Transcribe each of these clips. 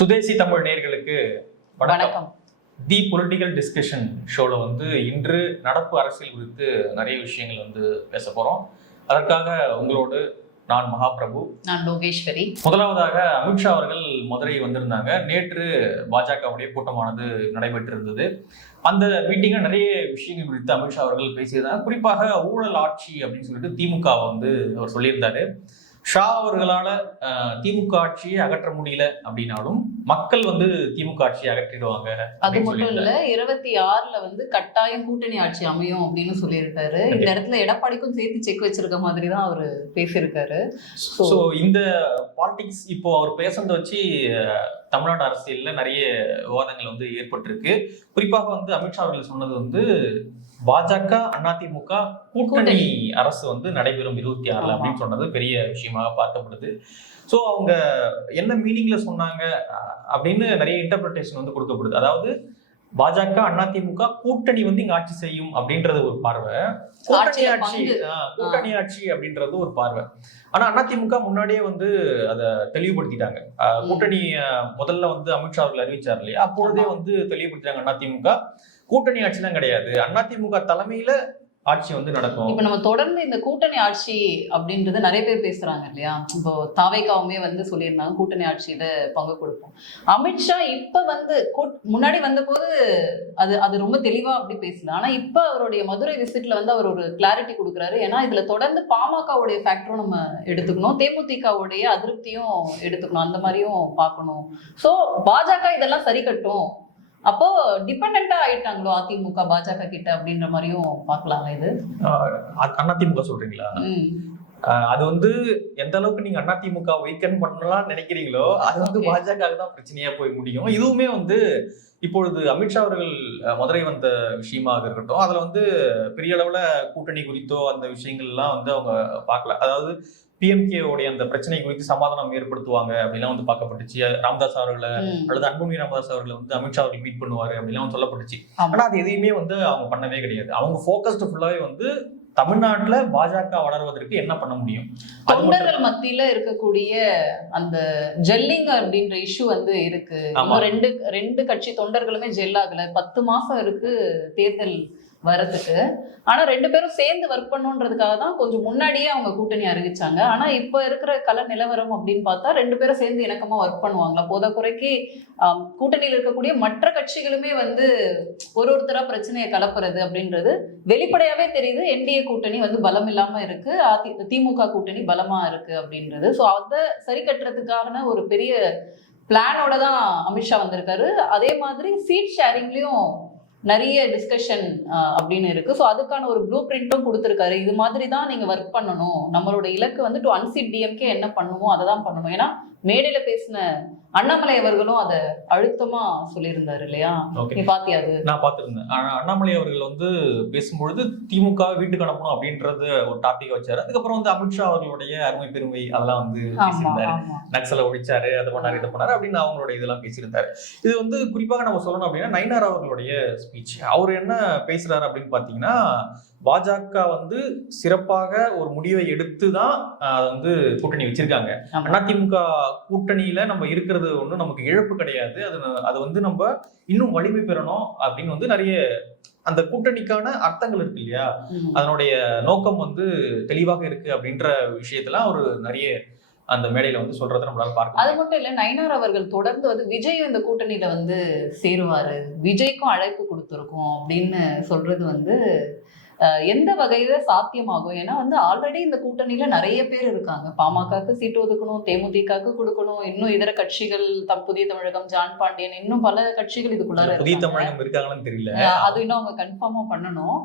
சுதேசி தமிழ் நேயர்களுக்கு வணக்கம். வணக்கம். தி பொலிட்டிக்கல் டிஸ்கஷன் ஷோல வந்து இன்று நடப்பு அரசியல் குறித்து நிறைய விஷயங்கள் வந்து பேச போறோம். அதற்காக உங்களோடு நான் மகாபிரபு. நான் லோகேஸ்வரி. முதலாவதாக அமித்ஷா அவர்கள் மதுரை வந்திருந்தாங்க. நேற்று பாஜகவுடைய கூட்டமானது நடைபெற்றிருந்தது. அந்த மீட்டிங்ல நிறைய விஷயங்கள் குறித்து அமித்ஷா அவர்கள் பேசியிருந்தாங்க. குறிப்பாக ஊழல் ஆட்சி அப்படின்னு சொல்லிட்டு திமுக வந்து அவர் சொல்லியிருந்தாரு. ஷா அவர்களால திமுக ஆட்சியை அகற்ற முடியல அப்படின்னாலும் மக்கள் வந்து திமுக ஆட்சியை அகற்றிடுவாங்க அது மட்டும். இல்ல இருபத்தி ஆறுல வந்து கட்டாயம் கூட்டணி ஆட்சி அமையும் அப்படின்னு சொல்லியிருக்காரு. இந்த இடத்துல எடப்பாடிக்கும் சேர்த்து செக் வச்சிருக்க மாதிரி தான் அவரு பேசியிருக்காரு. ஸோ இந்த பாலிடிக்ஸ் இப்போ அவர் பேசுனதை வச்சு தமிழ்நாடு அரசியல்ல நிறைய விவாதங்கள் வந்து ஏற்பட்டிருக்கு. குறிப்பாக வந்து அமித்ஷா அவர்கள் சொன்னது வந்து பாஜக அதிமுக கூட்டணி. அரசு வந்து நடைபெறும் இருபத்தி ஆறுல. அப்படின்னு சொன்னது பெரிய விஷயமாக பார்க்கப்படுது. ஸோ அவங்க என்ன மீனிங்ல சொன்னாங்க அப்படின்னு நிறைய இன்டர்பிரிட்டேஷன் வந்து கொடுக்கப்படுது. அதாவது பாஜக அதிமுக கூட்டணி வந்து இங்க ஆட்சி செய்யும் அப்படின்றது ஒரு பார்வை. கூட்டணி ஆட்சி கூட்டணி ஆட்சி அப்படின்றது ஒரு பார்வை. ஆனா அதிமுக முன்னாடியே வந்து அதை தெளிவுபடுத்திட்டாங்க. கூட்டணி முதல்ல வந்து அமித்ஷா அவர்கள் அறிவிச்சார் இல்லையா? அப்பொழுதே வந்து தெளிவுபடுத்திட்டாங்க அதிமுக. கூட்டணி ஆட்சி தான் கிடையாது. அதிமுக தலைமையில ஆட்சி வந்து நடக்கும். இப்ப நம்ம தொடர்ந்து இந்த கூட்டணி ஆட்சி அப்படின்றது நிறைய பேர் பேசுறாங்க இல்லையா? இப்போ தாவைக்காவுமே வந்து சொல்லியிருந்தாங்க கூட்டணி ஆட்சியில பங்கு கொடுப்போம். அமித்ஷா இப்ப வந்து கூட்- முன்னாடி வந்தபோது அது அது ரொம்ப தெளிவா அப்படி பேசல. ஆனா இப்ப அவருடைய மதுரை விசிட்ல வந்து அவர் ஒரு கிளாரிட்டி கொடுக்குறாரு. ஏன்னா இதுல தொடர்ந்து பாமகவுடைய ஃபேக்டரும் நம்ம எடுத்துக்கணும். தேமுதிகவுடைய அதிருப்தியும் எடுத்துக்கணும். அந்த மாதிரியும் பார்க்கணும். சோ பாஜக இதெல்லாம் சரி கட்டும். அப்போ டிபெண்டா ஆயிட்டாங்களோ அதிமுக பாஜக கிட்ட அப்படின்ற மாதிரியும் பார்க்கலாம் இது? ஆஹ், அதிமுக சொல்றீங்களா? அது வந்து எந்த அளவுக்கு நீங்க அதிமுக வீக்கன் பண்ணலாம் நினைக்கிறீங்களோ அது வந்து. பாஜக தான் பிரச்சனையா போய் முடியும். இதுவுமே வந்து இப்பொழுது அமித்ஷா அவர்கள் மதுரை வந்த விஷயமாக இருக்கட்டும் அதுல வந்து பெரிய அளவுல கூட்டணி குறித்தோ அந்த விஷயங்கள் எல்லாம் வந்து அவங்க பார்க்கல. அதாவது பிஎம்கே உடைய அந்த பிரச்சனை குறித்து சமாதானம் ஏற்படுத்துவாங்க அப்படிலாம் வந்து பார்க்கப்பட்டுச்சு. ராமதாஸ் அவர்களை. அல்லது அன்புமணி ராமதாஸ் அவர்களை வந்து அமித்ஷா அவர்கள் மீட் பண்ணுவாரு அப்படிலாம் வந்து சொல்லப்பட்டுச்சு. ஆனா அது எதையுமே வந்து அவங்க பண்ணவே கிடையாது. அவங்க ஃபோக்கஸ்டு ஃபுல்லாவே வந்து தமிழ்நாட்டுல பாஜக வளர்வதற்கு என்ன பண்ண முடியும்? தொண்டர்கள் மத்தியில இருக்கக்கூடிய அந்த ஜெல்லிங் அப்படின்ற இஷ்யூ வந்து இருக்கு. ரெண்டு ரெண்டு கட்சி தொண்டர்களுமே ஜெல் ஆகல. பத்து மாசம் இருக்கு தேர்தல் வரதுக்கு ஆனா ரெண்டு பேரும் சேர்ந்து ஒர்க் பண்ணுன்றதுக்காக தான் கொஞ்சம் முன்னாடியே அவங்க கூட்டணி அறிவிச்சாங்க. ஆனா இப்ப இருக்கிற கல நிலவரம் அப்படின்னு பார்த்தா ரெண்டு பேரும் சேர்ந்து இணக்கமா ஒர்க் பண்ணுவாங்களா? போத குறைக்கு கூட்டணியில் இருக்கக்கூடிய மற்ற கட்சிகளுமே வந்து ஒரு ஒருத்தரா பிரச்சனையை கலப்புறது அப்படின்றது வெளிப்படையாவே தெரியுது. என்டிஏ கூட்டணி வந்து பலம் இல்லாம இருக்கு. அதி திமுக கூட்டணி பலமா இருக்கு அப்படின்றது. ஸோ அதை சரி கட்டுறதுக்கான ஒரு பெரிய பிளானோட தான் அமித்ஷா வந்திருக்காரு. அதே மாதிரி சீட் ஷேரிங்லயும் நிறைய டிஸ்கஷன் அப்படின்னு இருக்கு. ஸோ அதுக்கான ஒரு ப்ளூ பிரிண்ட்டும் கொடுத்துருக்காரு. இது மாதிரி தான் நீங்கள் ஒர்க் பண்ணணும். நம்மளோட இலக்கு வந்து டு அன்சிட் டிஎம்கே என்ன பண்ணுமோ அதை தான் பண்ணணும். ஏன்னா மேடையில் பேசின அண்ணாமலை அவர்களும் அதை அழுத்தமா சொல்லியிருந்தாரு இல்லையா? நீ பாத்தியா அது? நான் பார்த்திருந்தேன். ஆனா அண்ணாமலை அவர்கள் வந்து பேசும்பொழுது திமுக வீட்டுக்கு அனுப்பணும் அப்படின்றது ஒரு டாபிக் வச்சாரு. அதுக்கப்புறம் வந்து அமித்ஷா அவர்களுடைய அருமை பெருமை அதெல்லாம் வந்து பேசியிருந்தாரு. நக்சலை ஒழிச்சாரு அதை பண்ணாரு இதை பண்ணாரு அப்படின்னு அவங்களோட இதெல்லாம் பேசியிருந்தாரு. இது வந்து குறிப்பாக நம்ம சொல்லணும் அப்படின்னா நயினார் அவர்களுடைய ஸ்பீச் அவர் என்ன பேசுறாரு அப்படின்னு பாத்தீங்கன்னா பாஜக வந்து சிறப்பாக ஒரு முடிவை எடுத்து தான் வந்து கூட்டணி வச்சிருக்காங்க. அதிமுக கூட்டணியில நம்ம இருக்கிறது ஒன்றும் நமக்கு இழப்பு கிடையாது அது அது வந்து நம்ம இன்னும் வலிமை பெறணும் அப்படின்னு வந்து நிறைய அந்த கூட்டணிக்கான அர்த்தங்கள் இருக்கு இல்லையா. அதனுடைய நோக்கம் வந்து தெளிவாக இருக்கு அப்படின்ற விஷயத்துல ஒரு நிறைய அந்த மேடையில வந்து சொல்றதை நம்மளால பார்க்க அது. மட்டும் இல்ல நயினார் அவர்கள் தொடர்ந்து வந்து விஜய் இந்த கூட்டணியில வந்து சேருவாரு விஜய்க்கும் அழைப்பு கொடுத்துருக்கோம் அப்படின்னு சொல்றது வந்து எந்த வகையில சாத்தியமாகும்? ஏன்னா வந்து ஆல்ரெடி இந்த கூட்டணியில நிறைய பேர் இருக்காங்க. பாமகக்கு சீட்டு ஒதுக்கணும் தேமுதிகக்கு கொடுக்கணும் இன்னும் இதர கட்சிகள் தம் புதிய தமிழகம் ஜான் பாண்டியன் இன்னும் பல கட்சிகள் இதுக்குள்ளார புதிய. தமிழகம் இருக்காங்களான்னு தெரியல. அது இன்னும் அவங்க கன்ஃபார்மா பண்ணணும்.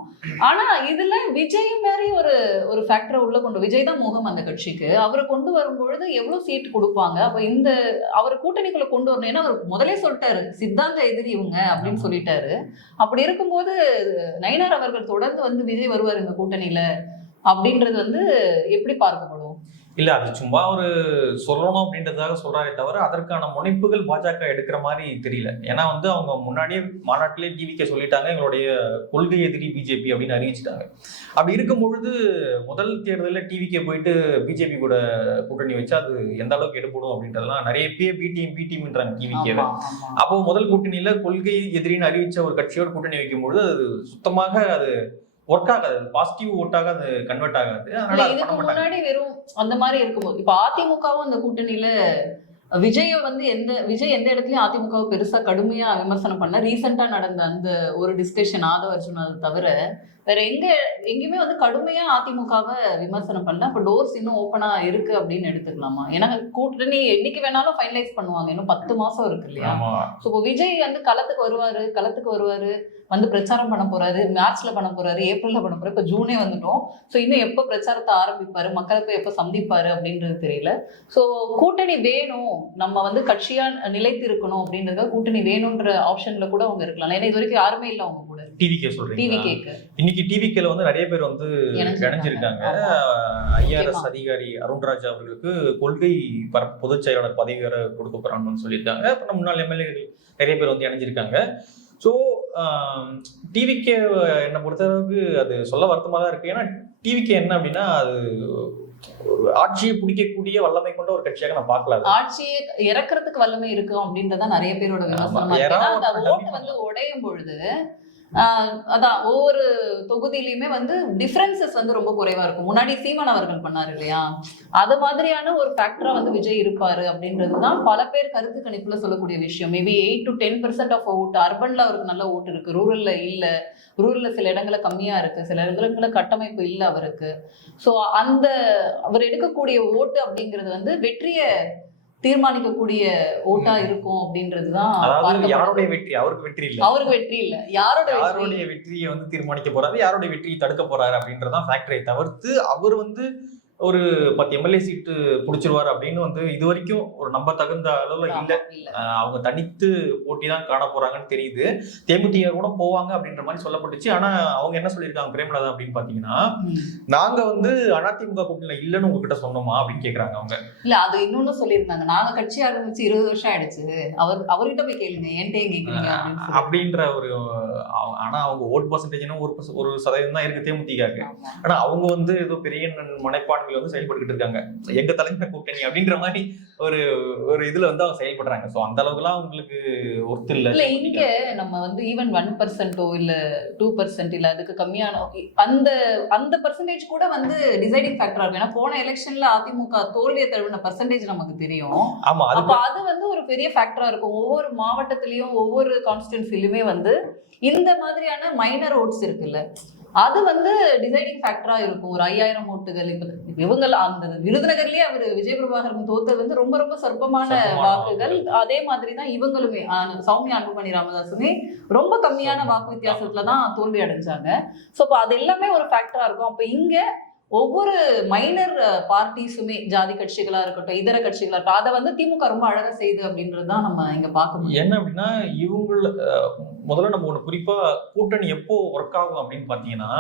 ஆனா இதுல விஜய் மாதிரி ஒரு ஒரு ஃபேக்டரை உள்ள கொண்டு விஜய் தான் முகம் அந்த கட்சிக்கு. அவரை கொண்டு வரும்பொழுது எவ்வளவு சீட் கொடுப்பாங்க? அப்ப இந்த அவர் கூட்டணிக்குள்ள கொண்டு வரணும். ஏன்னா அவர் முதலே சொல்லிட்டாரு சித்தாந்த எதிரி இவங்க அப்படின்னு சொல்லிட்டாரு. அப்படி இருக்கும்போது நயினார் அவர்கள் தொடர்ந்து வந்து விஜய் வருவார் இந்த கூட்டணியில அப்படின்றது வந்து எப்படி பார்க்கப்படும்? இல்ல அது சும்மா ஒரு சொல்லணும் அப்படின்றதுக்காக சொல்றாரே தவிர அதற்கான முனைப்புகள் பாஜக எடுக்கிற மாதிரி தெரியல. ஏன்னா வந்து அவங்க முன்னாடியே மாநாட்டிலே டிவிக்கே சொல்லிட்டாங்க எங்களுடைய கொள்கை எதிரி பிஜேபி அப்படின்னு அறிவிச்சிட்டாங்க. அப்படி இருக்கும் பொழுது முதல் தேர்தலில் டிவிக்கே போயிட்டு பிஜேபி கூட கூட்டணி வச்சா அது எந்த அளவுக்கு எடுபடும் அப்படின்றதெல்லாம் நிறைய பேர் பி டீம் பி டீம்ன்றாங்க டிவிக்கேவை. அப்போ முதல் கூட்டணியில கொள்கை எதிரின்னு அறிவிச்ச ஒரு கட்சியோட கூட்டணி வைக்கும்பொழுது அது சுத்தமாக அது ஒர்க் ஆகாது பாசிட்டிவ் ஓட்டாக அது கன்வெர்ட் ஆகாது. அதனால இதுக்கு முன்னாடி வெறும் அந்த மாதிரி இருக்கும்போது இப்ப அதிமுகவும் அந்த கூட்டணியில விஜய வந்து எந்த விஜய் எந்த இடத்துலயும் அதிமுகவை பெருசா கடுமையா விமர்சனம் பண்ண ரீசெண்டா நடந்த அந்த ஒரு டிஸ்கஷன் ஆதவ அர்ஜுன் அது தவிர வேற எங்க எங்கேயுமே வந்து கடுமையா அதிமுகவை விமர்சனம் பண்ணல. அப்ப டோர்ஸ் இன்னும் ஓப்பனா இருக்கு அப்படின்னு எடுத்துக்கலாமா? ஏன்னா கூட்டணி என்னைக்கு வேணாலும் ஃபைனலைஸ் பண்ணுவாங்க. இன்னும் பத்து மாசம் இருக்கு இல்லையா? ஸோ இப்போ விஜய் வந்து களத்துக்கு வருவாரு களத்துக்கு வருவாரு வந்து பிரச்சாரம் பண்ண போறாரு மார்ச்ல பண்ண போறாரு ஏப்ரல்ல பண்ண போறாரு இப்போ ஜூனே வந்துட்டோம். ஸோ இன்னும் எப்போ பிரச்சாரத்தை ஆரம்பிப்பாரு மக்களை போய் எப்போ சந்திப்பாரு அப்படின்றது தெரியல. ஸோ கூட்டணி வேணும். நம்ம வந்து கட்சியா நிலைத்து இருக்கணும் அப்படின்றத கூட்டணி வேணும்ன்ற ஆப்ஷன்ல கூட அவங்க இருக்கலாம். ஏன்னா இது வரைக்கும் யாருமே இல்லை அவங்க கூட. டிவி சொல்றீங்க கேக்கு இன்னைக்கு டிவிக்கேல வந்து நிறைய பேர் வந்து இணைஞ்சிருக்காங்க. ஐஆர்எஸ். அதிகாரி அருண்ராஜ் அவர்களுக்கு கொள்கை பரப்பு பொதுச் செயலாளர் பதவி வேற கொடுக்க போறாங்கன்னு சொல்லியிருக்காங்க. அப்புறம் முன்னாள் எம்எல்ஏ நிறைய பேர் வந்து இணைஞ்சிருக்காங்க. ஸோ டிவிக்கே என்னை பொறுத்தளவுக்கு அது சொல்ல வருத்தமாக தான் இருக்கு. ஏன்னா டிவிக்கே என்ன அப்படின்னா அது ஒரு ஆட்சியை பிடிக்கக்கூடிய வல்லமை கொண்ட ஒரு கட்சியாக நான் பார்க்கல. ஆட்சியை இறக்குறதுக்கு வல்லமை இருக்கும் அப்படின்றத நிறைய பேரோட விமர்சனமா வந்து உடையும் பொழுது அதான் ஒவ்வொரு தொகுதியிலையுமே வந்து டிஃப்ரென்சஸ் வந்து ரொம்ப குறைவா இருக்கும். முன்னாடி சீமான் அவர்கள் பண்ணாரு இல்லையா? அது மாதிரியான ஒரு ஃபேக்டரா வந்து விஜய் இருப்பாரு அப்படின்றது தான் பல பேர் கருத்து கணிப்புல சொல்லக்கூடிய விஷயம். Maybe eight to ten percent of vote அர்பன்ல அவருக்கு நல்ல ஓட்டு இருக்கு. ரூரல்ல இல்ல. ரூரல்ல சில இடங்கள்ல கம்மியா இருக்கு. சில இடங்கள்ல கட்டமைப்பு இல்லை அவருக்கு. ஸோ அந்த அவர் எடுக்கக்கூடிய ஓட்டு அப்படிங்கிறது வந்து வெற்றியை தீர்மானிக்கக்கூடிய ஓட்டா இருக்கும் அப்படின்றதுதான் அதாவது. யாருடைய வெற்றி? அவருக்கு வெற்றி இல்லை. அவருக்கு வெற்றி இல்ல. யாரோட யாருடைய வெற்றியை வந்து தீர்மானிக்க போறாரு? யாருடைய வெற்றியை தடுக்க போறாரு அப்படின்றதான் ஃபேக்டரை தவிர்த்து அவர் வந்து ஒரு பத்து எம்எல்ஏ சீட்டு பிடிச்சிருவாரு அப்படின்னு வந்து இது வரைக்கும் ஒரு நம்ப தகுந்த அளவுல இல்ல. அவங்க தனித்து போட்டி தான் காண போறாங்கன்னு தெரியுது. தேமுதிக கூட போவாங்க அப்படின்ற மாதிரி சொல்லப்பட்டுச்சு. ஆனா அவங்க என்ன சொல்லியிருக்காங்க பிரேமலதா அப்படின்னு பாத்தீங்கன்னா. நாங்க வந்து அதிமுக கூட்டணியில இல்லைன்னு உங்ககிட்ட சொன்னோமா அப்படின்னு கேக்குறாங்க அவங்க. இல்ல அது இன்னொன்னு சொல்லியிருந்தாங்க. நாங்க கட்சி ஆரம்பிச்சு இருபது வருஷம் ஆயிடுச்சு. அவர் அவர்கிட்ட போய் கேளுங்க. என்கிட்ட ஏன் கேக்குறீங்க. அப்படின்ற ஒரு ஆனா அவங்க ஓட் பர்சன்டேஜ்னா ஒரு ஒரு சதவீதம் தான் இருக்கு தேமுதிகக்கு. ஆனா அவங்க வந்து ஏதோ பெரிய நன்- மனைப்பான்மையில வந்து செயல்பட்டுக்கிட்டு இருக்காங்க. எங்க தலைமை கூட்டணி அப்படின்ற மாதிரி ஒரு ஒரு இதுல வந்து அவங்க செயல்படுறாங்க. சோ அந்த அளவுக்குலாம் அவங்களுக்கு ஒர்த் இல்ல. இல்ல இங்க நம்ம வந்து ஈவன் ஒன் பர்சன்டோ இல்ல டூ பர்சன்ட் இல்ல அதுக்கு கம்மியான அந்த அந்த பர்சன்டேஜ் கூட வந்து டிசைடிங் ஃபேக்டரா இருக்கும். ஏன்னா போன எலெக்ஷன்ல அதிமுக தோல்வியை தழுவின பர்சன்டேஜ் நமக்கு தெரியும். ஆமா அப்ப அது வந்து ஒரு பெரிய ஃபேக்டரா இருக்கும். ஒவ்வொரு மாவட்டத்திலயும் ஒவ்வொரு கான்ஸ்டியூன்சிலுமே வந்து இந்த மாதிரியான மைனர் ஓட்ஸ் இருக்குல்ல. அது வந்து டிசைடிங் ஃபேக்டரா இருக்கும். ஒரு ஐயாயிரம் ஓட்டுகள் இப்ப இவங்க அந்த விருதுநகர்லயே அவர் விஜய பிரபாகரன் தோத்தது வந்து ரொம்ப ரொம்ப சொற்பமான வாக்குகள். அதே மாதிரி தான் இவங்களுமே சௌமியா அன்புமணி ராமதாசுமே ரொம்ப கம்மியான வாக்கு வித்தியாசத்துல தான் தோல்வி அடைஞ்சாங்க. ஸோ அப்போ அது எல்லாமே ஒரு ஃபேக்டரா இருக்கும். அப்ப இங்க ஒவ்வொரு மைனர் பார்ட்டிஸுமே ஜாதி கட்சிகளா இருக்கட்டும் இதர கட்சிகளா இருக்கட்டும் அதை வந்து திமுக ரொம்ப அழகா செய்யுது அப்படின்றது தான் நம்ம இங்க பார்க்க முடியும். என்ன அப்படின்னா இவங்கள முதல்ல நம்ம ஒண்ணு குறிப்பா கூட்டணி எப்போ ஒர்க் ஆகும் அப்படின்னு பாத்தீங்கன்னா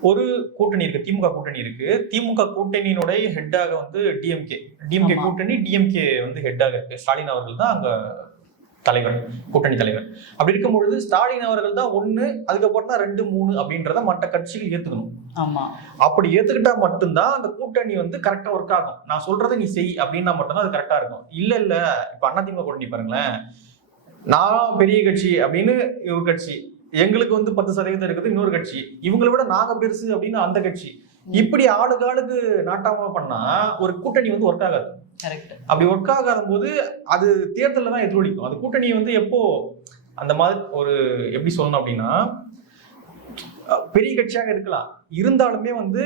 ஒரு கூட்டணி இருக்கு திமுக கூட்டணி இருக்கு. திமுக கூட்டணியினுடைய ஹெட்டாக வந்து டிஎம்கே டிஎம்கே. கூட்டணி டிஎம்கே வந்து ஹெட்டாக இருக்கு. ஸ்டாலின் அவர்கள் தான் அங்க தலைவர் கூட்டணி தலைவர் அப்படி இருக்கும் பொழுது ஸ்டாலின் அவர்கள் தான் ஒண்ணு அதுக்கப்புறம் தான் ரெண்டு மூணு அப்படின்றத மற்ற கட்சிகள் ஏத்துக்கணும். ஆமா. அப்படி ஏத்துக்கிட்டா மட்டும்தான் அந்த கூட்டணி வந்து கரெக்டா ஒர்க் ஆகும். நான் சொல்றதை நீ செய் அப்படின்னா மட்டும்தான் அது கரெக்டா இருக்கும். இல்ல இல்ல. இப்ப அதிமுக கூட்டணி பாருங்களேன். நான் பெரிய கட்சி அப்படின்னு ஒரு கட்சி. எங்களுக்கு வந்து பத்து சதவீதம் இருக்குது இன்னொரு கட்சி. இவங்களை விட நாங்க பெருசு அப்படின்னு அந்த கட்சி. இப்படி ஆளுக்கு ஆளுக்கு நாட்டாம பண்ணா ஒரு கூட்டணி வந்து ஒர்க் ஆகாது. அப்படி ஒர்க் ஆகாத போது அது தேர்தலில் தான் எதிரொலிக்கும். அது கூட்டணி வந்து எப்போ அந்த மாதிரி ஒரு எப்படி சொல்லணும் அப்படின்னா பெரிய கட்சியாக இருக்கலாம் இருந்தாலுமே வந்து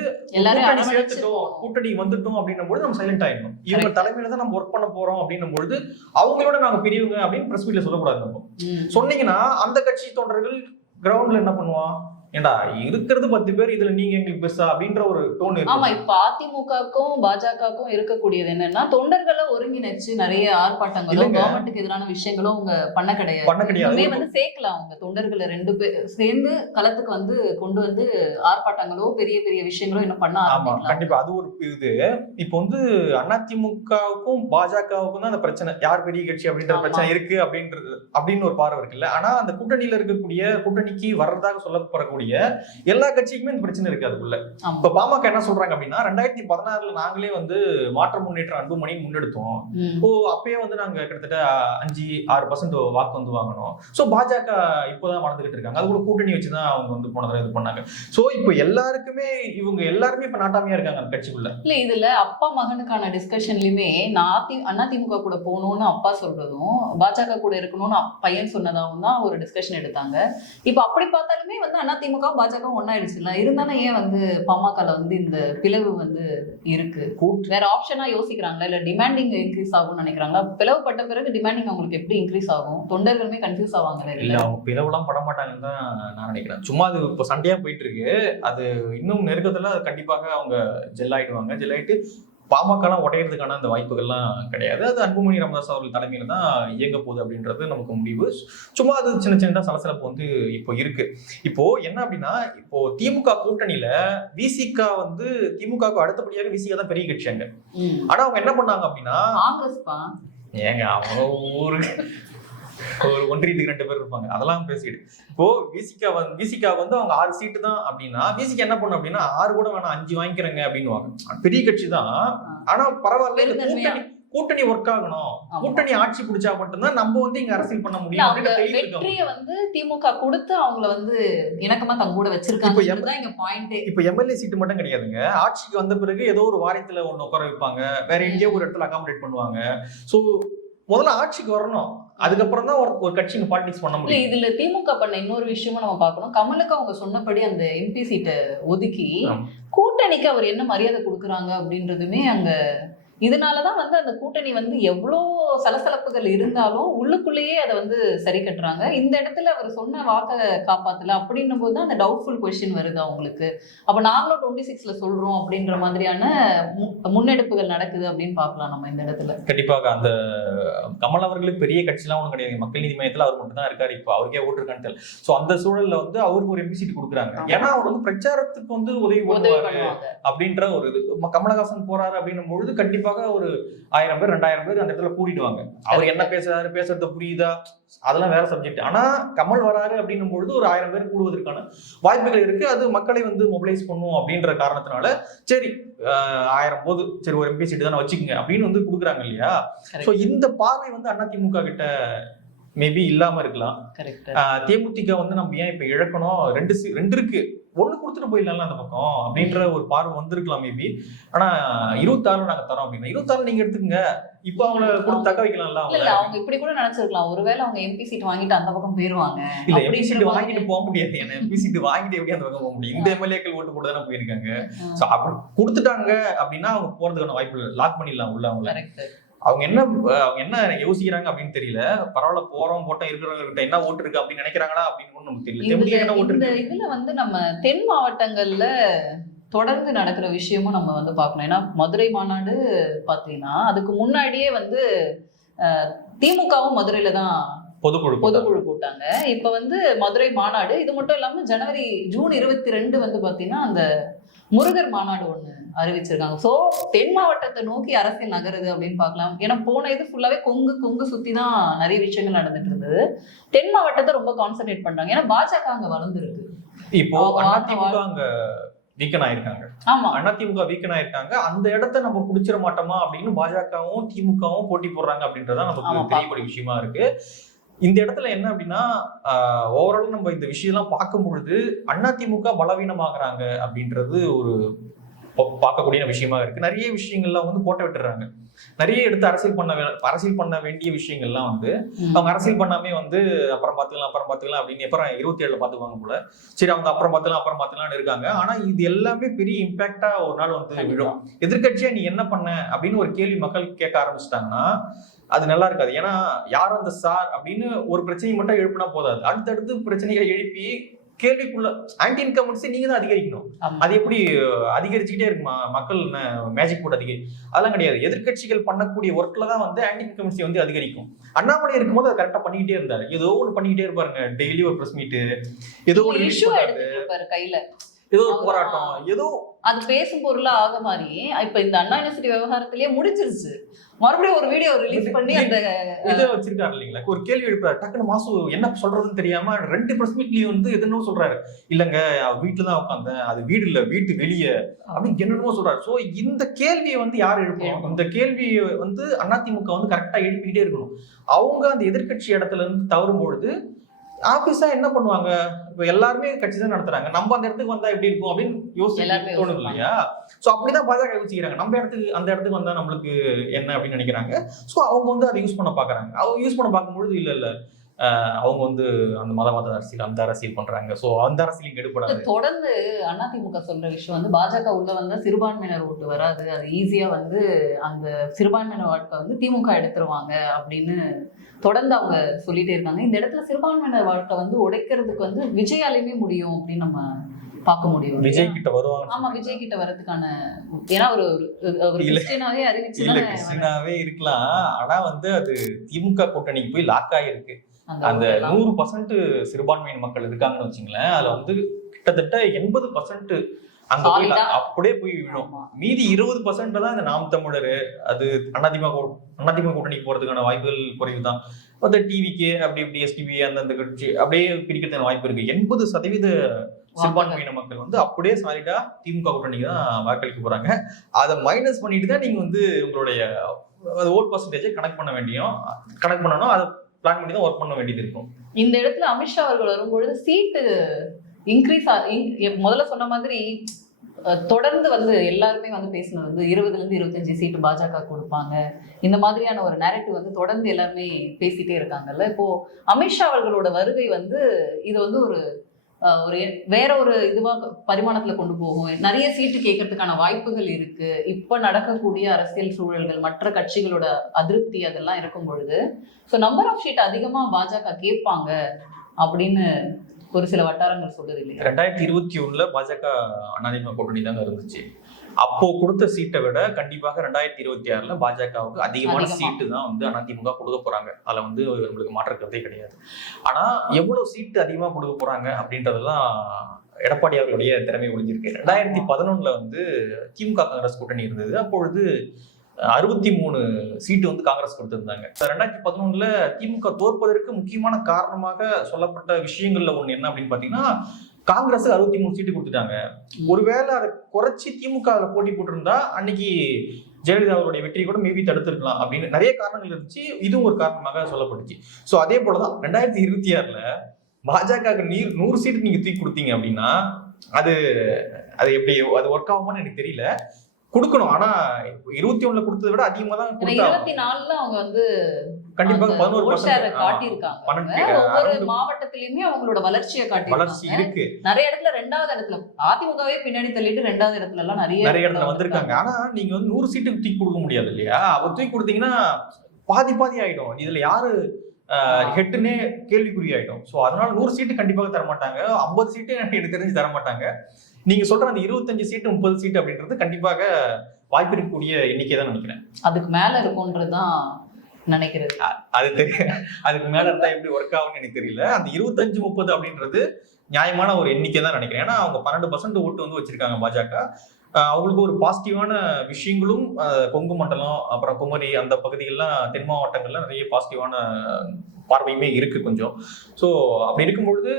கூட்டணி சேர்த்துட்டோம் கூட்டணி வந்துட்டோம் அப்படின்னும் பொழுது நம்ம சைலண்ட் ஆயிடணும் இவங்க. தலைமையில தான் நம்ம ஒர்க் பண்ண போறோம் அப்படின்னும் பொழுது அவங்களோட நாங்க பெரியவங்க அப்படின்னு பிரஸ் மீட்ல சொல்லக்கூடாது நம்ம. சொன்னீங்கன்னா அந்த கட்சி தொண்டர்கள் கிரவுண்ட்ல என்ன பண்ணுவான் ஏண்டா இருக்கிறது பத்து பேர் இதுல நீங்க எங்களுக்கு பெருசா அப்படின்ற ஒரு டோன் ஆமா இப்ப அதிமுகவுக்கும் பாஜகவுக்கும் இருக்கக்கூடியது என்னன்னா தொண்டர்களை ஒருங்கிணைச்சு நிறைய ஆர்ப்பாட்டங்களும். கவர்மெண்ட்டுக்கு எதிரான விஷயங்களும் அவங்க பண்ண கிடையாது. பண்ண கிடையாது. வந்து சேர்க்கலாம் அவங்க. தொண்டர்களை ரெண்டு பேர் சேர்ந்து களத்துக்கு வந்து கொண்டு வந்து ஆர்ப்பாட்டங்களோ பெரிய பெரிய விஷயங்களோ இன்னும் பண்ண ஆமா கண்டிப்பா. அது ஒரு இது. இப்போ வந்து அதிமுகவுக்கும் பாஜகவுக்கும் தான் அந்த பிரச்சனை. யார் பெரிய கட்சி அப்படின்ற. பிரச்சனை இருக்கு அப்படின்றது அப்படின்னு ஒரு பார்வை இருக்குல்ல. ஆனா அந்த கூட்டணியில இருக்கக்கூடிய கூட்டணிக்கு வர்றதாக சொல்லப்படக்கூடிய எல்லா கட்சிக்குமே இந்த பிரச்சனை இருக்கு அதுக்குள்ள. இப்ப பாமக என்ன சொல்றாங்க அப்படின்னா ரெண்டாயிரத்தி பதினாறுல நாங்களே வந்து மாற்ற முன்னேற்றம் அன்புமணி முன்னெடுத்தோம். இப்போ அப்பயே வந்து நாங்க கிட்டத்தட்ட அஞ்சு ஆறு பர்சன்ட் வாக்கு வந்து வாங்கினோம். சோ பாஜக இப்போதான் வளர்ந்துகிட்டு இருக்காங்க. அது கூட கூட்டணி வச்சுதான் அவங்க வந்து போன தடவை இது பண்ணாங்க. சோ இப்போ எல்லாருக்குமே இவங்க எல்லாருமே இப்ப நாட்டாமையா இருக்காங்க அந்த கட்சிக்குள்ள. இல்ல இதுல அப்பா மகனுக்கான டிஸ்கஷன்லயுமே நான் அதி அதிமுக கூட போகணும்னு அப்பா சொல்றதும் பாஜக கூட இருக்கணும்னு பையன் சொன்னதாகவும் தான் ஒரு டிஸ்கஷன் எடுத்தாங்க. இப்ப அப்படி பார்த்தாலுமே வந்து அதிமுக பாஜக ஒன்னாயிடுச்சுல்ல இருந்தாலும் ஏன் வந்து பாமகல வந்து இந்த பிளவு வந்து இருக்கு? வேற ஆப்ஷனா யோசிக்கிறாங்களா? இல்ல டிமாண்டிங் இன்க்ரீஸ் ஆகும்னு நினைக்கிறாங்களா? பிளவுபட்ட பிறகு டிமாண்டிங் அவங்களுக்கு எப்படி இன்க்ரீஸ் ஆகும்? தொண்டர்களுமே கன்ஃபியூஸ் ஆவாங்கல்ல இல்ல? அவங்க பிளவுலாம் பட மாட்டாங்கன்னு தான் நான் நினைக்கிறேன். சும்மா அது இப்போ சண்டையா போயிட்டு இருக்கு. அது இன்னும் நெருக்கத்துல கண்டிப்பாக அவங்க ஜெல் ஆயிடுவாங்க. ஜெல் ஆயிட்டு பாமகலாம் உடையிறதுக்கான அந்த வாய்ப்புகள்லாம் கிடையாது. அது அன்புமணி ராமதாஸ் அவர்கள் தலைமையில தான் இயங்க போகுது அப்படின்றது நமக்கு முடிவு. சும்மா அது சின்ன சின்னதா சலசலப்பு வந்து இப்போ இருக்கு. இப்போ என்ன அப்படின்னா இப்போ திமுக கூட்டணியில விசிக வந்து திமுகவுக்கு அடுத்தபடியாக விசிக தான் பெரிய கட்சி அங்க. ம். ஆனா அவங்க என்ன பண்ணாங்க அப்படின்னா ஏங்க அவங்க ஊருக்கு ஒரு ஒன்றியத்துக்கு ரெண்டு பேர் இருப்பாங்க. அதெல்லாம் பேசிட்டு இப்போ விசிகா வந்து விசிகா வந்து அவங்க ஆறு சீட்டு தான் அப்படின்னா விசிகா என்ன பண்ணும் அப்படின்னா ஆறு கூட வேணாம் அஞ்சு வாங்கிக்கிறேங்க அப்படின்னு பெரிய கட்சி தான். ஆனா பரவாயில்ல. கூட்டணி கூட்டணி ஒர்க் ஆகணும். கூட்டணி ஆட்சி பிடிச்சா மட்டும்தான் நம்ம வந்து இங்க அரசியல் பண்ண முடியும் வந்து திமுக கொடுத்து அவங்கள வந்து இணக்கமா தங்க கூட வச்சிருக்காங்க இப்ப எம்எல்ஏ சீட்டு மட்டும் கிடையாதுங்க. ஆட்சிக்கு வந்த பிறகு ஏதோ ஒரு வாரியத்துல ஒண்ணு உட்கார வைப்பாங்க. வேற எங்கேயோ ஒரு இடத்துல அகாமடேட் பண்ணுவாங்க. சோ முதல்ல ஆட்சிக்கு வரணும். அதுக்கப்புறம் தான் ஒரு ஒரு கட்சிங்க பாலிடிக்ஸ் பண்ண முடியும். இதுல திமுக பண்ண இன்னொரு விஷயமும் நம்ம பார்க்கணும். கமலுக்கு அவங்க சொன்னபடி அந்த எம்பி சீட்டை ஒதுக்கி. கூட்டணிக்கு அவர் என்ன மரியாதை கொடுக்குறாங்க அப்படின்றதுமே அங்க இதனாலதான் வந்து அந்த கூட்டணி வந்து எவ்வளோ சலசலப்புகள் இருந்தாலும் உள்ளுக்குள்ளேயே அதை வந்து சரி கட்டுறாங்க. இந்த இடத்துல அவர் சொன்ன வாக்கை காப்பாத்தல அப்படின்னும் போது தான் அந்த டவுட்ஃபுல் கொஸ்டின் வருது அவங்களுக்கு அப்ப நாங்களும் டுவெண்ட்டி சிக்ஸ்ல சொல்றோம் அப்படின்ற மாதிரியான முன்னெடுப்புகள் நடக்குது அப்படின்னு பார்க்கலாம் நம்ம இந்த இடத்துல. கண்டிப்பாக அந்த கமல் அவர்களுக்கு பெரிய கட்சிலாம் ஒன்றும் கிடையாது. மக்கள் நீதி மையத்துல அவர் மட்டும் தான் இருக்காரு. இப்போ அவருக்கே ஓட்டிருக்கான்னு தெரியல. சோ அந்த சூழல்ல வந்து அவருக்கு ஒரு எம்பி சீட் கொடுக்குறாங்க. ஏன்னா அவர் வந்து பிரச்சாரத்துக்கு வந்து உதவி உதவி பண்ணுவாரு அப்படின்ற ஒரு இது. கமலஹாசன் போறாரு அப்படின்னும் பொழுது கண்டிப்பாக ஒரு ஆயிரம் பேர் ரெண்டாயிரம் பேர் அந்த இடத்துல கூட்டிடுவாங்க அவர் என்ன பேசுறாரு பேசுறது புரியுதா? அதெல்லாம் வேற சப்ஜெக்ட் ஆனா கமல் வராரு அப்படின்னும் பொழுது ஒரு ஆயிரம் பேர் கூடுவதற்கான வாய்ப்புகள் இருக்கு. அது மக்களை வந்து மொபிலைஸ் பண்ணும் அப்படின்ற காரணத்தினால சரி ஆயிரம் போது சரி ஒரு எம்பி சீட்டு தானே வச்சுக்கோங்க அப்படின்னு வந்து கொடுக்குறாங்க இல்லையா. சோ இந்த பார்வை வந்து அதிமுக கிட்ட மேபி இல்லாம இருக்கலாம். தேமுதிக வந்து நம்ம ஏன் இப்ப இழக்கணும்? ரெண்டு ரெண்டு இருக்கு. ஒண்ணு கொடுத்துட்டு போயிடலாம்ல அந்த பக்கம் அப்படின்ற ஒரு பார்வை வந்திருக்கலாம் மேபி ஆனா இருபத்தாறு நாங்க தரோம் அப்படின்னா இருபத்தாறு நீங்க எடுத்துக்கங்க. இப்ப அவங்கள கொடுத்து தக்க வைக்கலாம்ல இல்ல அவங்க இல்ல அவங்க இப்படி கூட நினைச்சிருக்கலாம். ஒருவேளை அவங்க எம்பி சீட் வாங்கிட்டு அந்த பக்கம் போயிருவாங்க. இல்ல எம்பி சீட் வாங்கிட்டு போக முடியாது. என்ன எம்பி சீட் வாங்கிட்டு எப்படி அந்த பக்கம் போக முடியும்? இந்த எம்எல்ஏக்கள் ஓட்டு போட்டு தானே போயிருக்காங்க. சோ அப்படி கொடுத்துட்டாங்க அப்படின்னா அவங்க போறதுக்கான வாய்ப்பு இல்லை லாக் பண்ணிடலாம் உள்ள அவங்கள. அவங்க என்ன அவங்க என்ன யோசிக்கிறாங்க அப்படின்னு தெரியல. பரவாயில்ல போறோம் போட்டோம் இருக்கிறவங்க கிட்ட என்ன ஓட்டு இருக்கு அப்படின்னு நினைக்கிறாங்களா அப்படின்னு நமக்கு தெரியல. என்ன ஓட்டு இதுல வந்து நம்ம தென் மாவட்டங்கள்ல தொடர்ந்து நடக்கிற விஷயமும் நம்ம வந்து பார்க்கணும். ஏன்னா மதுரை மாநாடு பாத்தீங்கன்னா அதுக்கு முன்னாடியே வந்து திமுகவும் மதுரையில தான் பொதுக்குழு. பொதுக்குழு போட்டாங்க இப்ப வந்து மதுரை மாநாடு இது மட்டும் இல்லாம ஜனவரி ஜூன் இருபத்தி ரெண்டு வந்து பாத்தீங்கன்னா அந்த முருகர் மாநாடு ஒண்ணு அறிவிச்சிருக்காங்க. சோ தென் மாவட்டத்தை நோக்கி அரசியல் நகருது அப்படின்னு பார்க்கலாம். ஏன்னா போன இது ஃபுல்லாவே கொங்கு கொங்கு சுத்தி தான் நிறைய விஷயங்கள் நடந்துட்டு இருந்தது. தென் மாவட்டத்தை ரொம்ப கான்சென்ட்ரேட் பண்றாங்க. ஏன்னா பாஜக அங்க வளர்ந்துருக்கு இப்போ அதிமுக அங்க வீக்கன் ஆயிருக்காங்க ஆமா. அதிமுக வீக்கன் ஆயிருக்காங்க அந்த இடத்த நம்ம புடிச்சிட மாட்டோமா அப்படின்னு பாஜகவும் திமுகவும் போட்டி போடுறாங்க அப்படின்றதா ஆமா, நமக்கு தெரியக்கூடிய விஷயமா இருக்கு. இந்த இடத்துல என்ன அப்படின்னா ஓவரால் நம்ம இந்த விஷயம்லாம் பார்க்கும் பொழுது அதிமுக பலவீனமாகறாங்க அப்படின்றது ஒரு பார்க்கக்கூடிய விஷயமா இருக்கு. நிறைய விஷயங்கள்லாம் வந்து போட்ட விட்டுறாங்க. நிறைய எடுத்து அரசியல் பண்ண அரசியல் பண்ண வேண்டிய விஷயங்கள்லாம் வந்து. அவங்க அரசியல் பண்ணாமே வந்து அப்புறம் பாத்துக்கலாம் அப்புறம் பாத்துக்கலாம் அப்படின்னு அப்புறம் இருபத்தி ஏழுல பாத்துக்குவாங்க போல. சரி அவங்க அப்புறம் பாத்துக்கலாம் அப்புறம் பாத்துக்கலாம்னு இருக்காங்க. ஆனா இது எல்லாமே பெரிய இம்பாக்டா ஒரு நாள் வந்து விழும். எதிர்க்கட்சியா நீ என்ன பண்ண அப்படின்னு ஒரு கேள்வி மக்கள் கேட்க ஆரம்பிச்சிட்டாங்கன்னா அது நல்லா இருக்காது. ஏன்னா யாரும் அந்த சார் அப்படின்னு ஒரு பிரச்சனையை மட்டும் எழுப்பினா போதாது. அடுத்தடுத்து பிரச்சனைகளை எழுப்பி கேள்விக்குள்ள ஆன்டி இன்கம்பன்சி நீங்க தான் அதிகரிக்கணும். அது எப்படி அதிகரிச்சுக்கிட்டே இருக்குமா? மக்கள் மேஜிக் போட்டு அதிகரி அதெல்லாம் கிடையாது. எதிர்க்கட்சிகள் பண்ணக்கூடிய ஒர்க்ல தான் வந்து ஆன்டி இன்கம்பன்சி வந்து அதிகரிக்கும். அண்ணாமலை இருக்கும்போது அதை கரெக்டா பண்ணிக்கிட்டே இருந்தாரு. ஏதோ ஒண்ணு பண்ணிக்கிட்டே இருப்பாருங்க. டெய்லி ஒரு பிரஸ் மீட் ஏதோ ஒரு இஷ்யூ கையில. ஏதோ ஒரு போராட்டம் ஏதோ அது பேசும் பொருளா ஆக மாதிரி இப்ப இந்த அண்ணா யூனிவர்சிட்டி விவகாரத்திலேயே முடிஞ்சிருச்சு. மறுபடியும் ஒரு வீடியோ ரிலீஸ் பண்ணி அந்த இதை வச்சிருக்காரு இல்லைங்களா? ஒரு கேள்வி எழுப்புறாரு. டக்குனு மாசு என்ன சொல்றதுன்னு தெரியாம ரெண்டு பிரஸ் மீட்லயும் வந்து எதுன்னு சொல்றாரு. இல்லங்க வீட்டுல தான் உட்காந்தேன் அது வீடு இல்ல வீட்டு வெளியே அப்படின்னு என்னென்னமோ சொல்றாரு. சோ இந்த கேள்வியை வந்து யார் எழுப்பணும். இந்த கேள்வியை வந்து அதிமுக வந்து கரெக்டா எழுப்பிக்கிட்டே இருக்கணும். அவங்க அந்த எதிர்க்கட்சி இடத்துல இருந்து தவறும் பொழுது ஆபீஸா என்ன பண்ணுவாங்க? இப்ப எல்லாருமே கட்சி தான் நடத்துறாங்க. நம்ம அந்த இடத்துக்கு வந்தா எப்படி இருக்கும் அப்படின்னு யோசிச்சு தோணும். இல்லையா? சோ அப்படிதான் பாஜக யோசிக்கிறாங்க. நம்ம இடத்துக்கு அந்த இடத்துக்கு வந்தா நம்மளுக்கு என்ன அப்படின்னு நினைக்கிறாங்க? சோ அவங்க வந்து அதை யூஸ் பண்ண பாக்குறாங்க. அவங்க யூஸ் பண்ண பார்க்கும்பொழுது இல்ல இல்ல. அவங்க வந்து அந்த மதவாத அரசியல் அந்த அரசியல் பண்றாங்க. சோ அந்த அரசியல் இங்க எடுபடாது. தொடர்ந்து அதிமுக சொல்ற விஷயம் வந்து பாஜக உள்ள வந்தா சிறுபான்மையினர் ஓட்டு வராது. அது ஈஸியா வந்து அந்த சிறுபான்மையினர் வாட்டை வந்து திமுக எடுத்துருவாங்க அப்படின்னு தொடர்ந்து அவங்க சொல்லிட்டே இருக்காங்க. இந்த இடத்துல சிறுபான்மையினர் வாழ்க்கை வந்து உடைக்கிறதுக்கு வந்து விஜயாலையுமே முடியும் அப்படின்னு நம்ம பார்க்க முடியும்? விஜய் கிட்ட வருவாங்க ஆமா விஜய் கிட்ட வர்றதுக்கான ஏன்னா ஒரு ஒரு-. கிறிஸ்டியனாவே அறிவிச்சு கிறிஸ்டினாவே இருக்கலாம். ஆனா வந்து அது திமுக கூட்டணிக்கு போய் லாக் ஆயிருக்கு. அந்த. நூறு பர்சன்ட் சிறுபான்மையின மக்கள் இருக்காங்கன்னு வச்சுங்களேன் அதுல வந்து கிட்டத்தட்ட எண்பது பர்சன்ட் அங்க போய். அப்படியே போய் விழும். மீதி இருபது பர்சன்ட் தான் இந்த நாம் தமிழர். அது அதிமுக அதிமுக கூட்டணிக்கு போறதுக்கான வாய்ப்புகள் குறைவு தான் அந்த டிவிக்கு அப்படி இப்படி எஸ்டிபி அந்தந்த கட்சி அப்படியே பிரிக்கிறதுக்கான வாய்ப்பு இருக்கு. எண்பது சதவீத சிறுபான்மையின மக்கள் வந்து அப்படியே சாலிடா திமுக கூட்டணிக்கு தான் வாக்களிக்க போறாங்க. அதை மைனஸ் பண்ணிட்டு தான் நீங்க வந்து உங்களுடைய ஓட் பர்சன்டேஜை கனெக்ட் பண்ண வேண்டியும் கனெக்ட் பண்ணணும். அதை பிளான் பண்ணி தான் ஒர்க் பண்ண வேண்டியது இருக்கும். இந்த இடத்துல அமித்ஷா அவர்கள் வரும்பொழுது சீட்டு இன்க்ரீஸ் முதல்ல சொன்ன மாதிரி தொடர்ந்து வந்து எல்லாருமே வந்து பேசினது வந்து இருபதுல இருந்து இருபத்தஞ்சு சீட்டு பாஜக கொடுப்பாங்க. இந்த மாதிரியான ஒரு நேரட்டிவ் வந்து தொடர்ந்து எல்லாருமே பேசிட்டே இருக்காங்கல்ல. இப்போ அமித்ஷா அவர்களோட வருகை வந்து இது வந்து ஒரு ஒரு வேற ஒரு இதுவா பரிமாணத்துல கொண்டு போகும். நிறைய சீட்டு கேட்கறதுக்கான வாய்ப்புகள் இருக்கு. இப்ப நடக்கக்கூடிய அரசியல் சூழல்கள் மற்ற கட்சிகளோட அதிருப்தி அதெல்லாம் இருக்கும் பொழுது ஸோ நம்பர் ஆஃப் ஷீட் அதிகமா பாஜக கேட்பாங்க அப்படின்னு ஒரு சில வட்டாரங்கள் சொல்லுது இல்லையா ரெண்டாயிரத்தி இருபத்தி ஒண்ணுல பாஜக அதிமுக கூட்டணி தாங்க இருந்துச்சு. அப்போ கொடுத்த சீட்டை விட கண்டிப்பாக ரெண்டாயிரத்தி இருபத்தி ஆறுல பாஜகவுக்கு அதிகமான அதிகமா. சீட்டு தான் வந்து அதிமுக கொடுக்க போறாங்க. அதுல வந்து நம்மளுக்கு மாற்ற கருத்தே கிடையாது. ஆனா எவ்வளவு சீட்டு அதிகமா கொடுக்க போறாங்க அப்படின்றதெல்லாம் எடப்பாடி அவர்களுடைய திறமை ஒழிஞ்சிருக்கு. ரெண்டாயிரத்தி பதினொன்னுல வந்து திமுக காங்கிரஸ் கூட்டணி இருந்தது. அப்பொழுது அறுபத்தி மூணு சீட்டு வந்து காங்கிரஸ் கொடுத்திருந்தாங்க. ரெண்டாயிரத்தி பதினொன்னுல திமுக தோற்பதற்கு முக்கியமான காரணமாக சொல்லப்பட்ட விஷயங்கள்ல ஒண்ணு என்ன அப்படின்னு பாத்தீங்கன்னா காங்கிரஸ் அறுபத்தி மூணு சீட்டு கொடுத்துட்டாங்க. ஒருவேளை அதை குறைச்சி திமுக போட்டி போட்டிருந்தா அன்னைக்கு ஜெயலலிதா அவருடைய வெற்றி கூட மேபி தடுத்திருக்கலாம் அப்படின்னு நிறைய காரணங்கள் இருந்துச்சு. இதுவும் ஒரு காரணமாக சொல்லப்பட்டுச்சு. ஸோ அதே போலதான் ரெண்டாயிரத்தி இருபத்தி ஆறுல பாஜக நீர் நூறு சீட்டு நீங்க தூக்கி கொடுத்தீங்க அப்படின்னா அது அது எப்படி அது ஒர்க் ஆகுமான்னு எனக்கு தெரியல. கொடுக்கணும். ஆனா இருபத்தி ஒண்ணுல கொடுத்ததை விட அதிகமா தான் இருபத்தி நாலுல அவங்க வந்து கண்டிப்பாக பதினோரு காட்டியிருக்காங்க. ஒவ்வொரு. மாவட்டத்திலயுமே அவங்களோட வளர்ச்சியை வளர்ச்சி காட்டியிருக்காங்க இருக்கு. நிறைய இடத்துல ரெண்டாவது இடத்துல அதிமுகவே பின்னாடி தள்ளிட்டு ரெண்டாவது இடத்துல எல்லாம் நிறைய நிறைய இடத்துல வந்திருக்காங்க. ஆனா நீங்க வந்து நூறு சீட்டுக்கு தூக்கி கொடுக்க முடியாது இல்லையா? அவர் தூக்கி கொடுத்தீங்கன்னா பாதி பாதி ஆயிடும். இதுல யாரு ஹெட்டுனே கேள்விக்குறி ஆயிடும். சோ அதனால நூறு சீட்டு கண்டிப்பாக தர மாட்டாங்க ஐம்பது சீட்டு எனக்கு தெரிஞ்சு தர மாட்டாங்க நீங்க சொல்ற அந்த இருபத்தஞ்சு சீட்டு முப்பது சீட்டு அப்படின்றது கண்டிப்பாக வாய்ப்பு இருக்கக்கூடிய எண்ணிக்கை தான் நினைக்கிறேன். அதுக்கு மேல இருக்கும்ன்றதுதான் நினைக்கிறது. அது தெரிய அதுக்கு மேல இருந்தா எப்படி ஒர்க் ஆகும்னு எனக்கு தெரியல. அந்த இருபத்தஞ்சு முப்பது அப்படின்றது நியாயமான ஒரு எண்ணிக்கை தான் நினைக்கிறேன். ஏன்னா அவங்க பன்னெண்டு பர்சன்ட் ஓட்டு வந்து வச்சிருக்காங்க பாஜக. அவங்களுக்கு ஒரு பாசிட்டிவான விஷயங்களும் கொங்கு மண்டலம் அப்புறம் குமரி அந்த பகுதிகள்லாம் தென் மாவட்டங்கள்ல நிறைய பாசிட்டிவான பார்வையுமே இருக்கு கொஞ்சம். ஸோ அப்படி இருக்கும்பொழுது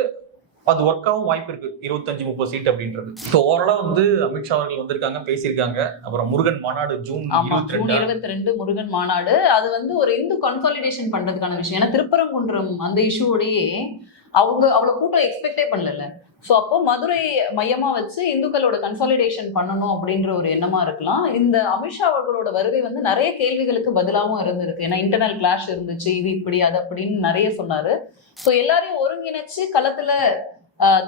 அது ஒர்க் ஆகும் வாய்ப்பு இருக்கு. இருபத்தஞ்சு முப்பது சீட் அப்படின்றது. ஸோ ஓவராலா வந்து அமித்ஷா அவர்கள் வந்திருக்காங்க பேசியிருக்காங்க. அப்புறம் முருகன் மாநாடு ஜூன் ஜூன் ரெண்டு இருபத்தி ரெண்டு? முருகன் மாநாடு. அது வந்து ஒரு இந்து கன்சாலிடேஷன் பண்றதுக்கான விஷயம். ஏன்னா திருப்பரங்குன்றம் அந்த இஷ்யூவோடயே அவங்க அவ்வளவு கூட்டம் எக்ஸ்பெக்டே பண்ணல ஸோ அப்போ மதுரை மையமா வச்சு இந்துக்களோட கன்சாலிடேஷன் பண்ணணும் அப்படின்ற ஒரு எண்ணமா இருக்கலாம். இந்த அமித்ஷா அவர்களோட வருகை வந்து நிறைய கேள்விகளுக்கு பதிலாகவும் இருந்திருக்கு. ஏன்னா இன்டர்னல் கிளாஷ் இருந்துச்சு இது இப்படி அது அப்படின்னு நிறைய சொன்னாரு. ஸோ எல்லாரையும் ஒருங்கிணைச்சு களத்துல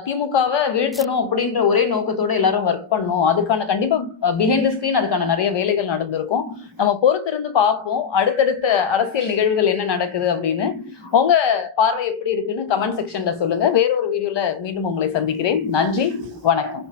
திமுகவை வீழ்த்தணும் அப்படின்ற ஒரே நோக்கத்தோட எல்லாரும் ஒர்க் பண்ணோம் அதுக்கான கண்டிப்பா பிஹைண்ட் த ஸ்கிரீன் அதுக்கான நிறைய வேலைகள் நடந்திருக்கும். நம்ம பொறுத்திருந்து பார்ப்போம் அடுத்தடுத்த அரசியல் நிகழ்வுகள் என்ன நடக்குது அப்படின்னு. உங்க பார்வை எப்படி இருக்குன்னு கமெண்ட் செக்ஷன்ல சொல்லுங்க. வேறொரு வீடியோல மீண்டும் உங்களை சந்திக்கிறேன். நன்றி வணக்கம்.